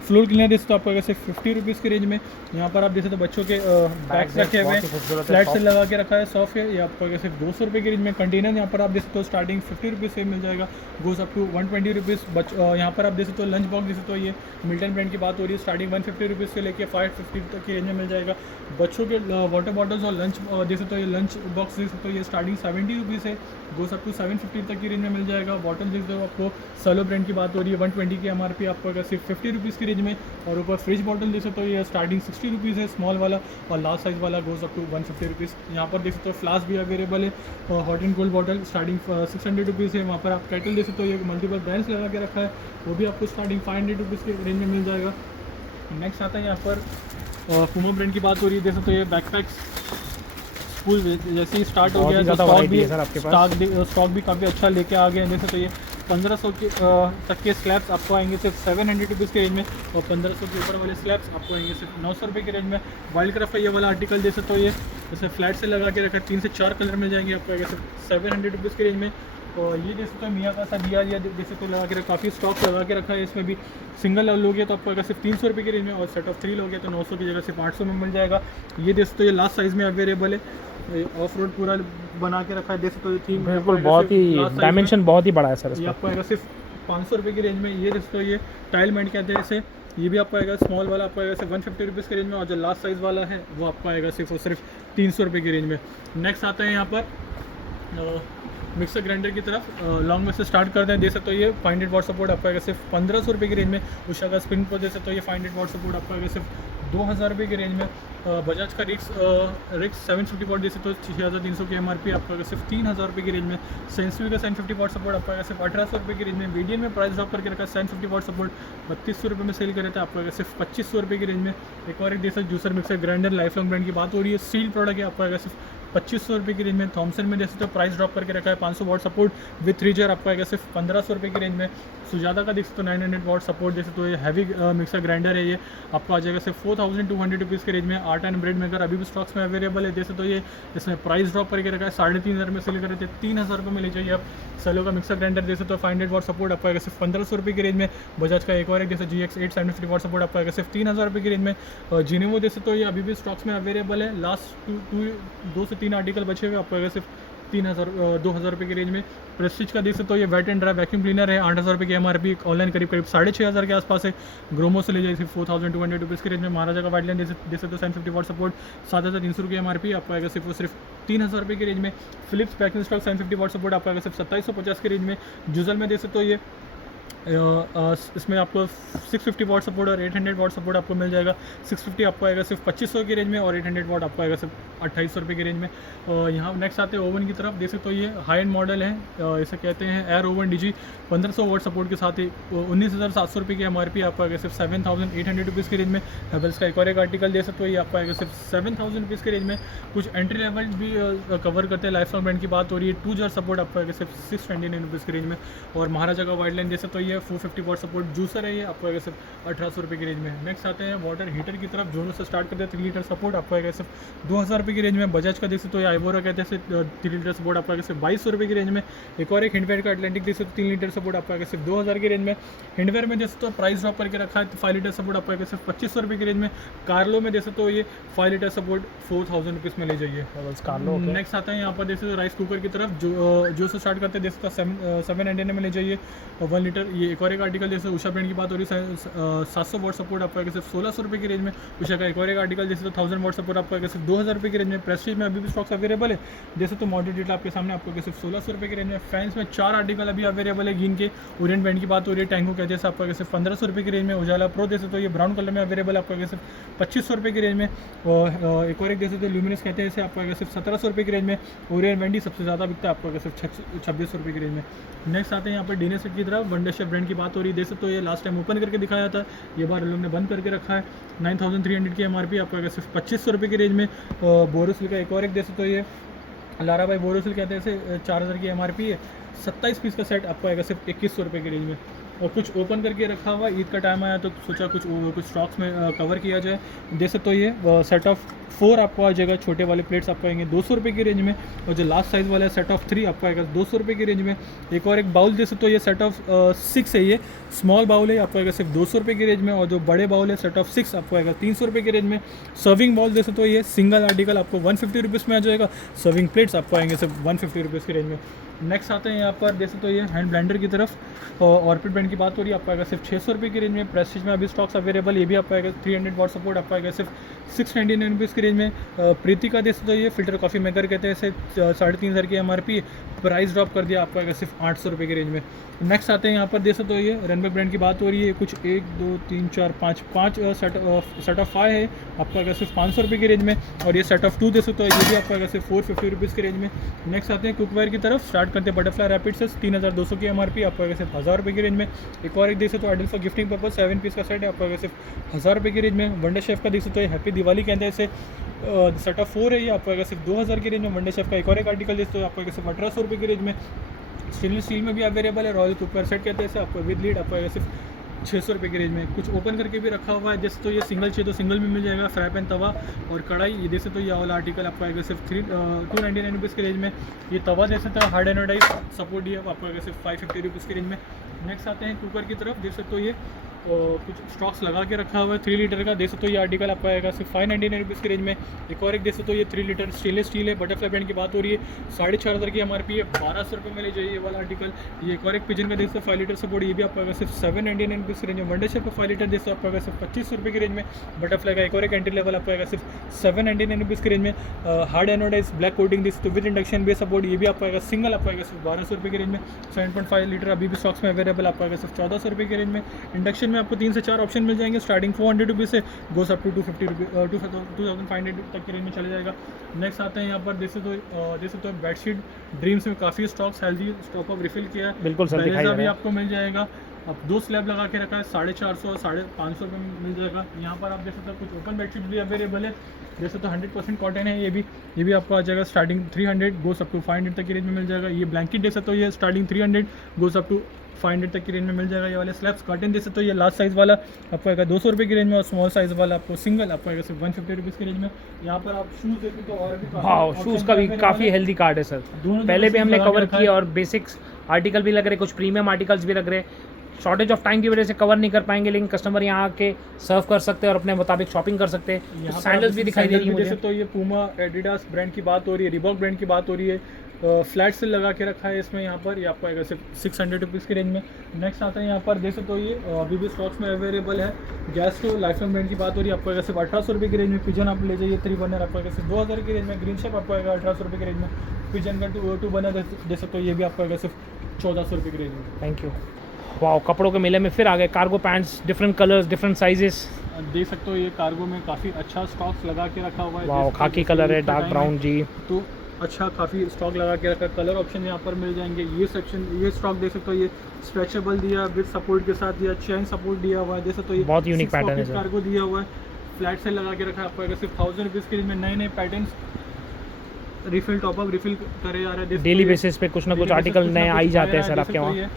फ्लोर क्लीनर देख सकते हो आपको अगर सिर्फ 50 रुपीज़ की रेंज में। यहाँ पर आप जैसे तो बच्चों के बैग्स रखे हुए हैं, फ्लैट से लगा के रखा है, सॉफ्ट है। ये आपको अगर सिर्फ 200 रुपये की रेंज में। कंटेनर यहाँ पर आप देख सकते हो स्टार्टिंग 50 रुपीज़ से मिल जाएगा, गोस अप टू 120 रुपीज़। यहाँ पर आप देख सकते हो लंच बॉक्स देख सकते हो ये मिल्टन ब्रांड की बात हो रही है। स्टार्टिंग 150 रुपीज़ से लेकर 550 तक की रेंज में मिल जाएगा। बच्चों के वाटर बॉटल्स और लंच देख सकते हो ये लंच बॉक्स देख सकते हो ये स्टार्टिंग 70 रुपीज़ से गोस अप टू 750 तक की रेंज में मिल जाएगा। बॉटल देख सकते हो आपको सलो ब्रांड की बात हो रही है 120 की MRP आपको अगर सिर्फ 50 रुपीज़ की रेंज में। और ऊपर फ्रिज बॉटल देख सकते हो ये स्टार्टिंग 60 रुपीज़ है स्मॉल वाला, और लार्ज साइज़ वाला गोस अप टू 150 रुपीज़। यहाँ पर देख सकते हो फ्लास्क भी अवेलेबल है। Hot and cold bottle starting 600 rupees है। वहाँ पर आप केटल देख सकते हो ये मल्टीपल ब्रांड्स लगा के रखा है, वो भी आपको स्टार्टिंग 500 रुपीज़ की रेंज में मिल जाएगा। नेक्स्ट आता है यहाँ पर पूमा ब्रांड की बात हो रही है जैसे तो ये बैकपैक्स स्कूल जैसे ही स्टार्ट हो गया है, तो स्टॉक भी काफ़ी अच्छा लेके आ गए हैं। जैसे तो ये 1500 के तक के स्लैब्स आपको आएंगे सिर्फ 700 रुपीज़ की रेंज में, और 1500 के ऊपर वाले स्लैब्स आपको आएंगे सिर्फ 900 रुपये की रेंज में। वाइल्ड क्राफ्ट का ये वाला आर्टिकल जैसे तो ये जैसे फ्लैट से लगा के रखा है, 3 से 4 कलर मिल जाएंगे आपको आएगा सिर्फ 700 रुपीज़ की रेंज में। और ये जैसे तो मियाँ का सा दिया जैसे तो लगा के काफ़ी स्टॉक लगा के रखा है। इसमें भी सिंगल लोगे तो आपको अगर सिर्फ 300 रुपये की रेंज में, और सेट ऑफ 3 लोगे तो 900 की जगह सिर्फ 800 में मिल जाएगा। ये जैसे तो ये लास्ट साइज़ में अवेलेबल है। ऑफ रोड पूरा बना के रखा है जैसे तो थीम बिल्कुल बहुत ही डायमेंशन बहुत ही बड़ा है सर। ये आपको आएगा सिर्फ 500 रुपये की रेंज में। ये जैसे तो ये टाइल मैंट कहते हैं इसे, ये भी आपको आएगा स्मॉल वाला आपको आएगा सिर्फ 150 रुपीज़ की रेंज में, और जो लास्ट साइज़ वाला है वो आपको आएगा सिर्फ और सिर्फ 300 रुपये की रेंज में। नेक्स्ट आता है यहाँ पर मिक्सर ग्राइंडर की तरफ। लॉन्ग में से स्टार्ट करते हैं। दे सकते हो ये 500 वाट सपोर्ट आपको आएगा सिर्फ 1500 रुपये की रेंज में। उषा का स्पिन पर दे सकते हो ये 500 वाट सपोर्ट आपको आएगा सिर्फ 2000 रुपये की रेंज में। बजाज का रिक्स 750 वाट दे सकते हो 6300 की MRP आपको आएगा सिर्फ 3000 रुपये की रेंज में। सेंसुई का 750 वाट सपोर्ट आपको आएगा सिर्फ 1800 रुपये की रेंज में। मीडियम में प्राइस ड्रॉप करके रखा है 750 वाट सपोर्ट 3200 रुपये में सेल कर रहे थे, आपको आएगा सिर्फ 2500 रुपये की रेंज में। एक और एक दे सकते juicer mixer grinder lifelong brand की बात हो रही है, स्टील प्रोडक्ट है, आपको आएगा सिर्फ 2500 रुपये की रेंज में। थॉमसन में जैसे तो प्राइस ड्रॉप करके रखा है 500 वाट सपोर्ट विथ 3 जार आपको आएगा सिर्फ 1500 रुपये की रेंज में। सुजाता का देख सकते हो 900 वाट सपोर्ट जैसे तो ये हैवी मिक्सर ग्राइंडर है, ये आपको आ जाएगा सिर्फ 4200 रुपीज़ की रेंज में। आर्ट एंड ब्रेड मेकर अभी भी स्टॉक्स में अवेलेबल है। जैसे तो ये इसमें प्राइस ड्रॉप करके रखा है 3500 में सेल कर रहे थे, 3000 रुपये में ले जाइए आप। सेलो का मिक्सर ग्राइंडर जैसे तो 500 वाट सपोर्ट आपको आएगा सिर्फ 1500 रुपये की रेंज में। बजाज का एक और एक जैसे GX8 750 वाट सपोर्ट आपको आएगा सिर्फ 3000 रुपये की रेंज में। जिनेमो जैसे तो ये अभी भी स्टॉक्स में अवेलेबल है। लास्ट 2 से 3 आर्टिकल बचे हुए आपको आएगा सिर्फ 2000 रुपये की रेंज में। प्रेस्टीज का देख सकते हो ये wet and dry vacuum cleaner है 8000 रुपये की MRP, ऑनलाइन करीब 6500 के आसपास है। ग्रोमो से ले जाइए सिर्फ 4200 रुपीज़ की रेंज में। महाराजा का वाइडलाइन देख सकते हो 750 वाट सपोर्ट 7300 रुपये MRP आपको आएगा सिर्फ 3000 रुपये की रेंज में। फिलिप्स पैकिंग स्टॉक 750 वाट सपोर्ट आपको आएगा सिर्फ 2750 की रेंज में। जूजल में देख सकते हो ये इसमें आपको 650 वाट सपोर्ट और 800 वाट सपोर्ट आपको मिल जाएगा। 650 आपको आएगा सिर्फ 2500 की रेंज में, और 800 वाट आपको आएगा सिर्फ 2800 रुपये की रेंज में। यहाँ नेक्स्ट आते हैं ओवन की तरफ। देख सकते हो ये हाई एंड मॉडल है, इसे कहते हैं एयर ओवन DG 1500 वाट सपोर्ट के साथ ही 19700 रुपये की MRP आपको आएगा सिर्फ 7800 रुपीज़ की रेंज में। हेवल्स का एक और एक आर्टिकल दे सकते हो ये आपको आएगा सिर्फ 7000 रुपीज़ की रेंज में। कुछ एंट्री लेवल भी कवर करते हैं। लाइफलॉन्ग ब्रांड की बात हो रही है 2 जार सपोर्ट आपको आएगा सिर्फ 629 रुपीज़ की रेंज में। और महाराजा का वाइडलाइन दे सकते हो ये 450 वाट सपोर्ट जूसर है, ये आपको आएगा सिर्फ 1800 रुपये की रेंज में। नेक्स्ट आते हैं वाटर हीटर की तरफ। जोनों से स्टार्ट करते हैं 3 लीटर सपोर्ट आपको आएगा सिर्फ 2000 रुपये की रेंज में। बजाज का देख सकते हो आइवोरा कहते हैं 3 लीटर सपोर्ट आपको आएगा सिर्फ 2200 रुपये की रेंज में। एक और एक हिंडवेयर का अटलांटिक देख सकते 3 लीटर सपोर्ट आपको आएगा सिर्फ 2000 की रेंज में। हिंडवेयर में जैसे तो प्राइस ड्रॉप करके रखा है 5 लीटर सपोर्ट आपको आएगा सिर्फ 2500 रुपये की रेंज में। कार्लो में जैसे तो ये 5 लीटर सपोर्ट 4000 रुपीज़ में ले जाइए। नेक्स्ट आता है यहाँ पर जैसे राइस कुकर की तरफ। जो से स्टार्ट करते हैं जैसे 700 में ले जाइए 1 लीटर, ये एक और एक आर्टिकल जैसे उषा ब्रांड की बात हो रही है 700 वॉट सपोर्ट आपको आएगा सिर्फ 1600 रुपये की रेंज में। उषा का एक और एक आर्टिकल जैसे तो 1000 वॉट सपोर्ट आपको आएगा सिर्फ 2000 रुपये की रेंज में। प्रेस्टीज में अभी भी स्टॉक्स अवेलेबल है, जैसे तो मॉडल डिटेल आपके सामने आपको सिर्फ 1600 रुपये की रेंज में। फैंस में 4 आर्टिकल अभी अवेलेबल है गिन के। ओरिएंट ब्रांड की बात हो रही है, टैंगो का जैसे आपको सिर्फ 1500 रुपये की रेंज में। उजाला प्रो जैसे तो ये ब्राउन कलर में अवेलेबल आपको सिर्फ 2500 रुपये की रेंज में। और एक और एक जैसे तो ल्यूमिनस कहते हैं, इसे आपको सिर्फ 1700 रुपये की रेंज में। ओरिएंट वेंडी सबसे ज़्यादा बिकता है, आपको सिर्फ 2600 रुपये की रेंज में। नेक्स्ट आते हैं यहाँ पर डीने सेट की तरफ। वंडर शेफ ब्रांड की बात हो रही है, जैसे तो ये लास्ट टाइम ओपन करके दिखाया था, ये बार लोग ने बंद करके रखा है। 9300 की एमआरपी आपको सिर्फ 2500 रुपये की रेंज में। बोरोसिल का एक और एक जैसे तो ये लारा भाई बोरोसिल कहते हैं, इसे 4000 की एमआरपी है। 27 पीस का सेट आपको आएगा सिर्फ 2100 रुपये की रेंज में। और कुछ ओपन करके रखा हुआ, ईद का टाइम आया तो सोचा कुछ स्टॉक्स में कवर किया जाए। जैसे तो ये सेट ऑफ 4 आपको आ जाएगा, छोटे वाले प्लेट्स आपको आएंगे 200 रुपये की रेंज में। और जो लास्ट साइज़ वाला है सेट ऑफ 3 आपको आएगा 200 रुपये की रेंज में। एक और एक बाउल जैसे तो ये सेट ऑफ 6 है, ये स्मॉल बाउल है, आपको आएगा सिर्फ 200 रुपये की रेंज में। और जो बड़े बाउल है सेट ऑफ 6 आपको आएगा 300 रुपये की रेंज में। सर्विंग बाउल जैसे तो ये सिंगल आर्टिकल आपको 150 रुपीज़ में आ जाएगा। सर्विंग प्लेट्स आपको आएंगे सिर्फ 150 रुपीज़ की रेंज में। नेक्स्ट आते हैं यहाँ पर जैसे तो ये हैंड ब्लेंडर की तरफ। ऑर्बिट ब्रांड की बात हो रही है, आपको आएगा सिर्फ 600 रुपये की रेंज में। प्रेस्टीज में अभी स्टॉक्स अवेलेबल, ये भी आपको आएगा 300 वॉट सपोर्ट आपको आएगा सिर्फ 699 रुपीज़ की रेंज में। प्रीति का जैसे तो ये फिल्टर कॉफ़ी मेकर कहते हैं, इसे 3500 की एमआरपी, प्राइस ड्रॉप कर दिया, आपको आएगा सिर्फ 800 रुपये की रेंज में। नेक्स्ट आते हैं यहाँ पर जैसे तो ये रनबैक ब्रांड की बात हो रही है, कुछ 1 2 3 4 5 सेट ऑफ 5 है, आपको आएगा सिर्फ 500 रुपये की रेंज में। और ये सेट ऑफ 2 जैसे तो ये भी आपको आएगा सिर्फ 450 रुपीज़ की रेंज में। नेक्स्ट आते हैं कुकवेयर की तरफ। स्टार्ट करते हैं बटरफ्लाई रैपिड से 3200 की एमआरपी, आपको आएगा सिर्फ 1000 रुपये की रेंज में। एक और एक जैसे तो ideal for gifting purpose 7 piece का सेट है, आपको आएगा सिर्फ 1000 रुपये की रेंज में। वंडर शेफ का जैसे तो ये हैप्पी दिवाली कहते हैं, इसे सेट ऑफ 4 है, ये आपको आएगा सिर्फ 2000 की रेंज में। वंडर शेफ का एक और एक आर्टिकल जैसे तो आपको आएगा सिर्फ 1800 रुपये की रेंज में। स्टेनलेस स्टील में भी अवेलेबल है, रॉयल कुकवेयर सेट कहते हैं इसे, आपको विद लीड आपको आएगा सिर्फ 600 रुपये की रेंज में। कुछ ओपन करके भी रखा हुआ है, जैसे तो ये सिंगल चाहिए तो सिंगल में मिल जाएगा। फ्राई पैन, तवा और कढ़ाई, ये जैसे तो ये वाला आर्टिकल आपको आएगा सिर्फ 299 रुपीज़ की रेंज में। ये तवा जैसे तो हार्ड एनोडाइज सपोर्ट दिया, आपको आएगा सिर्फ 550 रुपीज़ की रेंज में। नेक्स्ट आते हैं कुकर की तरफ। जैसे तो ये कुछ स्टॉक्स लगा के रखा हुआ है 3 लीटर का, जैसे तो ये आर्टिकल आपको आएगा सिर्फ 599 रुपीज़ की रेंज में। एक और एक जैसे तो ये 3 लीटर स्टेनलेस स्टील है, बटरफ्लाई ब्रांड की बात हो रही है, 4500 की एमआरपी है, 1200 रुपये में ले जाइए ये वाला आर्टिकल। ये एक और एक पिजन का जैसे 5 लीटर सपोर्ट, ये भी आपको आएगा सिर्फ 799 रुपीज़ की रेंज में। वंडर शेफ का 5 लीटर जैसे आपको आएगा सिर्फ 2500 रुपये की रेंज में। बटरफ्लाई का एक और एक एंट्री लेवल आपको आएगा सिर्फ 799 रुपीज़ की रेंज में। हार्ड एनोडाइज ब्लैक कोटिंग जैसे तो विद इंडक्शन बेस सपोर्ट, ये भी आपको आएगा सिंगल आपको आएगा सिर्फ 1200 रुपये की रेंज में। 7.5 लीटर अभी भी स्टॉक्स में अवेलेबल, आपको आएगा सिर्फ 1400 रुपये की रेंज में। इंडक्शन में आपको 3 से 4 ऑप्शन मिल जाएंगे, स्टार्टिंग 400 रुपीज़ से गोस अप टू 250 रुपीज़ 2500 तक की रेंज में चले जाएगा। नेक्स्ट आते हैं यहाँ पर जैसे तो बेडशीट ड्रीम्स में काफ़ी stocks healthy stock of refill किया है, बिल्कुल सर, दिखाई दे रहा भी है। आपको मिल जाएगा। अब 2 स्लैब लगा के रखा है, 450 और 550 रुपये में मिल जाएगा। यहाँ पर आप देख सकते हो कुछ ओपन बेडशीट भी अवेलेबल है, जैसे तो 100% कॉटन है, ये भी आपको आ जाएगा स्टार्टिंग 300 गोस अप टू 500 तक की रेंज में मिल जाएगा। ये ब्लैंकेट जैसे तो ये स्टार्टिंग 300 गोस अप टू 500 तक की रेंज में मिल जाएगा। ये वाले स्लैब्स कर्टन जैसे तो ये लार्ज साइज़ वाला आपको आएगा 200 रुपये की रेंज में, और स्मॉल साइज़ वाला आपको सिंगल आपको आएगा सिर्फ 150 रुपीज़ की रेंज में। यहाँ पर आप शूज़ देखें तो और भी हाँ, शूज़ का भी काफ़ी हेल्दी कार्ड है सर, पहले भी हमने कवर किया, और बेसिक्स आर्टिकल भी लग रहे, कुछ प्रीमियम आर्टिकल्स भी लग रहे। शॉर्टेज ऑफ टाइम की वजह से कवर नहीं कर पाएंगे, लेकिन कस्टमर यहाँ आके सर्व कर सकते हैं और अपने मुताबिक शॉपिंग कर सकते हैं। तो सैंडल्स भी दिखाई दे रही है मुझे। जैसे तो ये पूमा, एडिडास ब्रांड की बात हो रही है, रिबॉक ब्रांड की बात हो रही है। फ्लैट सेल लगा के रखा है इसमें, यहाँ पर ये आपको आएगा सिर्फ 600 रुपीज़ की रेंज में। नेक्स्ट आता है यहाँ पर जैसे तो ये अभी भी स्टॉक्स में अवेलेबल है, गैस स्टोव लाइफलाइन ब्रांड की बात हो रही है, आपको आएगा सिर्फ 1800 रुपये की रेंज में। पिजन आप ले जाइए 3 बर्नर, आपको आएगा सिर्फ 2000 की रेंज में। ग्रीन शेप आपको आएगा 1800 रुपये की रेंज में। पिजन का 2 बर्नर जैसे तो ये भी आपको आएगा सिर्फ 1400 रुपये की रेंज में। Thank you. वाह, कपड़ों के मेले में फिर आ गए cargo pants, different colours, different sizes. देख सकते हो ये कार्गो में काफ़ी अच्छा स्टॉक्स लगा के रखा हुआ है। वाह, खाकी कलर है, डार्क ब्राउन जी, तो अच्छा काफ़ी स्टॉक लगा के रखा है। कलर ऑप्शन यहाँ पर मिल जाएंगे। ये सेक्शन, ये स्टॉक देख सकते हो, ये स्ट्रेचेबल दिया विद सपोर्ट के साथ दिया, चेन सपोर्ट दिया हुआ है। जैसे तो ये बहुत यूनिक पैटर्न है सर। कार्गो दिया हुआ है, फ्लैट सेल लगा के रखा है, आपको आएगा सिर्फ 1000 रुपीज़ के रेंज में। नए नए पैटर्न्स रिफिल टॉपअप रिफिल करे जा रहे हैं, डेली बेसिस पे कुछ ना कुछ आर्टिकल नए आ ही जाते हैं सर आपके वहाँ।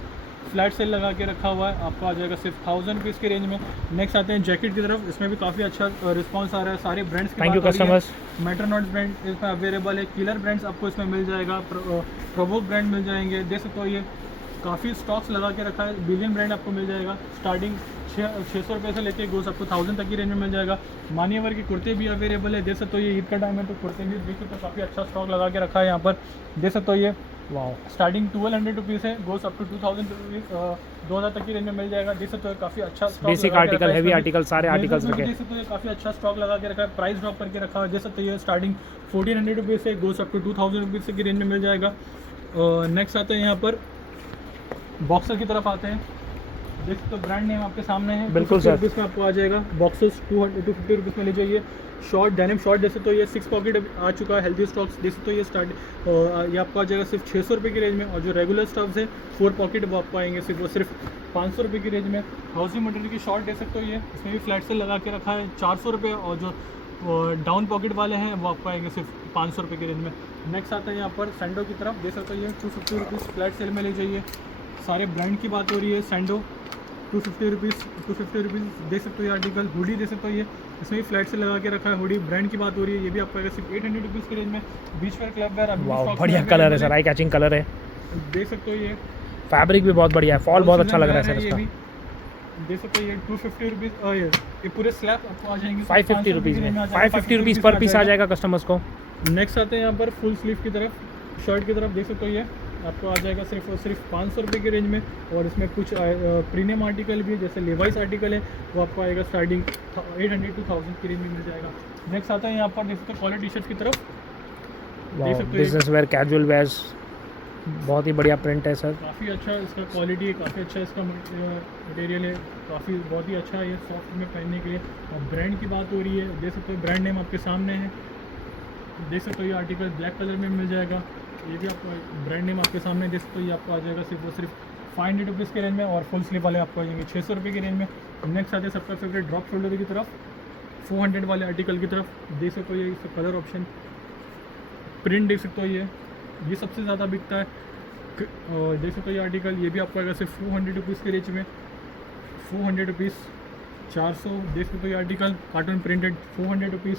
फ्लैट सेल लगा के रखा हुआ है, आपको आ जाएगा सिर्फ 1000 रुपीज़ की रेंज में। नेक्स्ट आते हैं जैकेट की तरफ, इसमें भी काफ़ी अच्छा रिस्पांस आ रहा है। सारे ब्रांड्स की थैंक यू कस्टमर्स। मेट्रोनॉट्स ब्रांड इसमें अवेलेबल है, किलर ब्रांड्स आपको इसमें मिल जाएगा, प्रोवोक ब्रांड मिल जाएंगे। जैसे तो ये काफ़ी स्टॉक्स लगा के रखा है। बिलियन ब्रांड आपको मिल जाएगा, स्टार्टिंग 600 रुपये से लेके गोस आपको 1000 तक की रेंज में मिल जाएगा। मान्यवर की कुर्ते भी अवेलेबल है। जैसे तो ये ईद का टाइम है तो कुर्ते भी देखिए तो काफ़ी अच्छा स्टॉक लगा के रखा है यहाँ पर। जैसे तो ये वाओ, स्टार्टिंग 1200 रुपीज़ है, गोस अप टू 2000 रुपीज़, 2000 तक की रेंज में मिल जाएगा। देख सकते हो काफ़ी अच्छा stock basic article, heavy article, सारे आर्टिकल्स रखे। देख सकते हो काफ़ी अच्छा स्टॉक लगा के रखा है, प्राइस ड्रॉप करके रखा है। देख सकते हो ये स्टार्टिंग 1400 रुपीज़ से गोस अप टू 2000 रुपीज़ की रेंज में मिल जाएगा। नेक्स्ट आते हैं यहाँ पर बॉक्सर की तरफ आते हैं। देख सकते हो ब्रांड नेम आपके सामने है, बिल्कुल सर। रुपीज़ में आपको आ जाएगा। बॉक्सेस 250 रुपीज़ में ले जाइए। शॉर्ट डेनिम शॉर्ट देख सकते हो ये 6 पॉकेट आ चुका है, हेल्दी स्टॉक्स देख सकते हो ये स्टार्ट ये आपको आ जाएगा सिर्फ 600 रुपये की रेंज में। और जो रेगुलर स्टॉक्स है 4 पॉकेट वो आपको आएंगे सिर्फ 500 रुपये की रेंज में। हाउसिंग मटेरियल की शॉर्ट देख सकते हो ये, इसमें भी फ्लैट सेल लगा के रखा है 400 रुपये। और जो डाउन पॉकेट वाले हैं वो आपको आएंगे सिर्फ 500 रुपये की रेंज में। नेक्स्ट आता है यहाँ पर सैंडो की तरफ। देख सकते हो ये 250 रुपीज़ फ्लैट सेल में ले जाइए। सारे ब्रांड की बात हो रही है। सैंडो 250 रुपीज़ देख सकते हो ये आर्टिकल। हुडी देख सकते हो ये, इसमें भी फ्लैट से लगा के रखा है। हुडी ब्रांड की बात हो रही है, ये भी आपको आएगा सिर्फ 800 रुपीज़ की रेंज में। बीच वेयर क्लब वेयर वाओ, बढ़िया कलर है सर, आई कैचिंग कलर है। देख सकते हो ये फैब्रिक भी बहुत बढ़िया है, फॉल बहुत अच्छा लग रहा है सर ये इसका। भी देख सकते हो ये 250 रुपीज़, ये पूरे स्लैब आपको आ जाएंगे 550 रुपीज़ में, 550 रुपीज़ पर पीस आ जाएगा कस्टमर्स को। नेक्स्ट आते हैं यहाँ पर फुल स्लीव की तरफ, शर्ट की तरफ। देख सकते हो ये आपको आ जाएगा सिर्फ और सिर्फ 500 रुपये की रेंज में। और इसमें कुछ प्रीमियम आर्टिकल भी है, जैसे लेवाइस आर्टिकल है, वो आपको आएगा स्टार्टिंग 800 to 1000 की रेंज में मिल जाएगा। नेक्स्ट आता है यहाँ पर देख सकते हो कॉलर टी शर्ट की तरफ। देख सकते हो बिजनेस वेयर, कैजुअल वेयर्स, बहुत ही बढ़िया प्रिंट है सर। काफ़ी अच्छा इसका क्वालिटी है, काफ़ी अच्छा इसका मटेरियल है, काफ़ी बहुत ही अच्छा है ये सॉफ्ट में पहनने के लिए। और ब्रांड की बात हो रही है, देख सकते हो ब्रांड नेम आपके सामने है। देख सकते हो ये आर्टिकल ब्लैक कलर में मिल जाएगा, ये भी आपको ब्रांड नेम आपके सामने देख सकते हो। ये आपको आ जाएगा सिर्फ और सिर्फ 500 रुपीज़ की रेंज में। और फुल स्लीव वाले आपको आ जाएंगे 600 रुपये की रेंज में। नेक्स्ट आते हैं सबका फेवरेट ड्रॉप शोल्डर की तरफ, 400 वाले आर्टिकल की तरफ। देख सकते हो ये इसका कलर ऑप्शन, प्रिंट देख सकते हो ये सबसे ज़्यादा बिकता है। और देख सकते हो ये आर्टिकल, ये भी आपको आएगा सिर्फ 400 रुपीज़ के रेंज में। 400 रुपीज़ 400। देख सकते हो ये article cartoon printed 400 rupees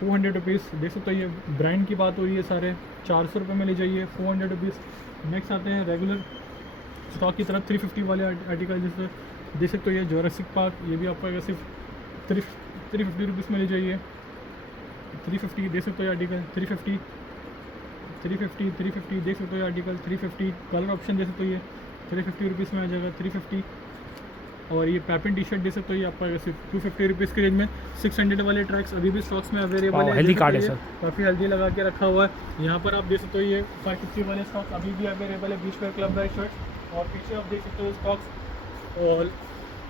400 rupees. देख सकते हो ये ब्रांड की बात हो रही है, सारे 400 रुपये में ले जाइए 400 रुपीज़। नेक्स्ट आते हैं रेगुलर स्टॉक की तरफ, 350 वाले आर्टिकल जैसे देख सकते हो ये जोरासिक पार्क, ये भी आपको आएगा सिर्फ 350 रुपीज़ में ले जाइए। 350 देख सकते हो ये आर्टिकल 350 देख सकते हो ये आर्टिकल 350। कलर ऑप्शन देख सकते हो ये 350 रुपीज़ में आ जाएगा 350। और ये पैपिन टी शर्ट देख सकते हो ये आपको आएगा सिर्फ 250 रुपीज़ की रेंज में। 600 वाले ट्रैक्स अभी भी स्टॉक्स में अवेलेबल है। हेल्दी कार्ड है सर, काफ़ी हेल्दी लगा के रखा हुआ है। यहाँ पर आप देख सकते हो ये 550 वाले स्टॉक्स अभी भी अवेलेबल है, बीच वेयर क्लब वेयर शर्ट। और पीछे आप देख सकते हो स्टॉक्स।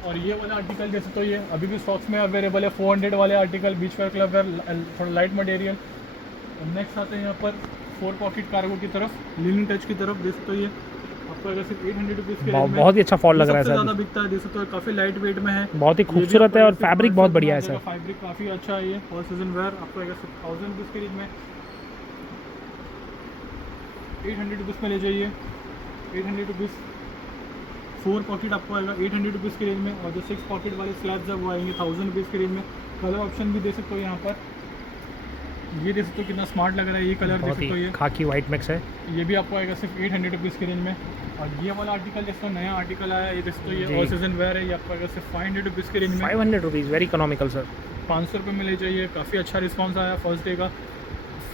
और ये वाला आर्टिकल देख सकते हो ये अभी भी स्टॉक्स में अवेलेबल है, 400 वाले article, beach wear club wear, थोड़ा लाइट मटेरियल। नेक्स्ट आते हैं यहाँ पर 4 पॉकेट कार्गो की तरफ, लिनिन टच की तरफ। देख सकते हो ये आपको अगर सिर्फ 800 रुपीज़ के रेंज में, बहुत ही अच्छा फॉल लग रहा है सर, ज़्यादा बिकता है। देख सकते हो काफ़ी लाइट वेट में है, बहुत ही खूबसूरत है और फैब्रिक बहुत बढ़िया है सर। फैब्रिक काफ़ी अच्छा है ये, ऑल सीजन वेयर आपको आएगा सिर्फ 1000 रुपीज़ के रेंज में। 800 रुपीज़ में ले जाइए 800 रुपीज़। 4 पॉकेट आपको आएगा 800 रुपीज़ की रेंज में। और जो 6 पॉकेट वाले स्लैब्स है वो आएंगे 1000 रुपीज़ की रेंज में। कलर ऑप्शन भी देख सकते हो यहाँ पर, ये देख सकते हो कितना स्मार्ट लग रहा है ये कलर, देख सकते हो ये खाकी वाइट मिक्स है, ये भी आपको आएगा सिर्फ 800 रुपीज़ की रेंज में। और ये वाला आर्टिकल जिसका नया आर्टिकल आया है ये देख सकते हो ये ऑल सीजन वेयर है, ये आपको आएगा सिर्फ 500 रुपीज़ की रेंज में। 500 रुपीज़, वेरी इकोनॉमिकल सर। 500 रुपये में ले जाइए, काफ़ी अच्छा रिस्पांस आया फर्स्ट डे का।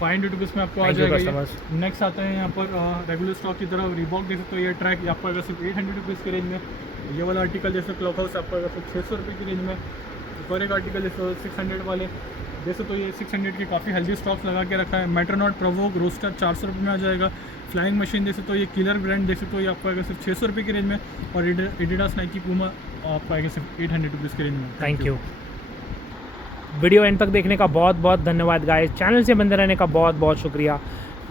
500 रुपीज़ में आपको आ जाएगा। नेक्स्ट आता है यहाँ पर रेगुलर स्टॉक की तरफ, रिबॉक देख सकते हो ये ट्रैक, ये आपको आएगा सिर्फ 800 रुपीज़ की रेंज में। ये वाला आर्टिकल जैसे क्लॉक हाउस आपको आएगा सिर्फ 600 रुपये की रेंज में। और एक आर्टिकल जैसे 600 वाले जैसे तो ये 600 के काफ़ी हेल्दी स्टॉक्स लगा के रखा है। मेट्रोनॉट प्रोवोक रोस्टर 400 रुपये में आ जाएगा। फ्लाइंग मशीन जैसे तो ये किलर ब्रांड देख सकते हो ये आपको आएगा सिर्फ 600 रुपये की रेंज में। और एडिडास नाइकी पूमा आपको आएगा सिर्फ 800 रुपीज़ की रेंज में। Thank you. वीडियो एंड तक देखने का बहुत बहुत धन्यवाद गाइस, चैनल से बंदे रहने का बहुत बहुत शुक्रिया।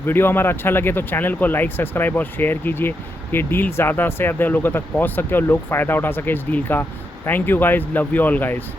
वीडियो हमारा अच्छा लगे तो चैनल को लाइक, सब्सक्राइब और शेयर कीजिए, ये डील ज़्यादा से ज़्यादा लोगों तक पहुंच सके और लोग फ़ायदा उठा सके इस डील का। Thank you guys, love you all guys.